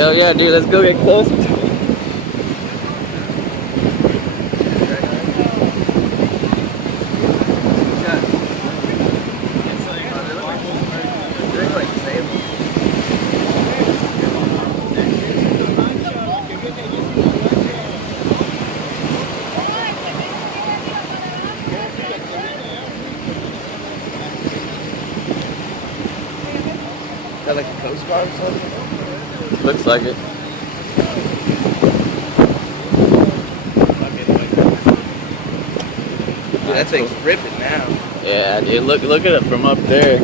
Hell yeah, dude, let's go get closer. Is that like a Coast Guard or something? Looks like it. Dude, that thing's ripping now. Yeah, dude, look at it from up there.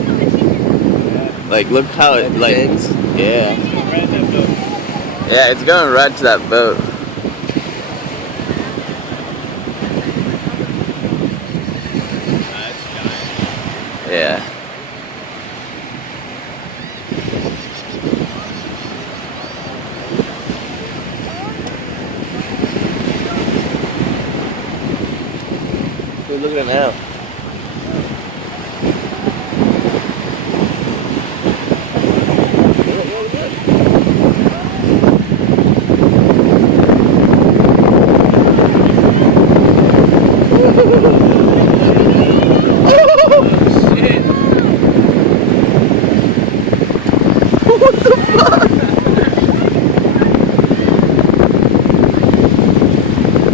Like, look how it, like, yeah. Yeah, it's going right to that boat. Yeah. Dude, look at it now.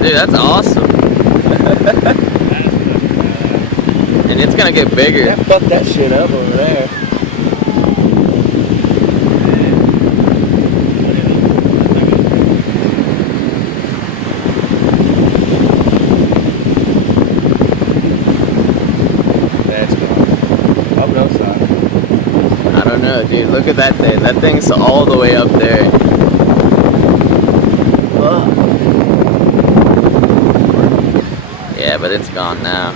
Dude, that's awesome. And it's gonna get bigger. Yeah, fuck that shit up over there. That's gone. Up no side. I don't know, dude. Look at that thing. That thing's all the way up there. Fuck. Yeah, but it's gone now.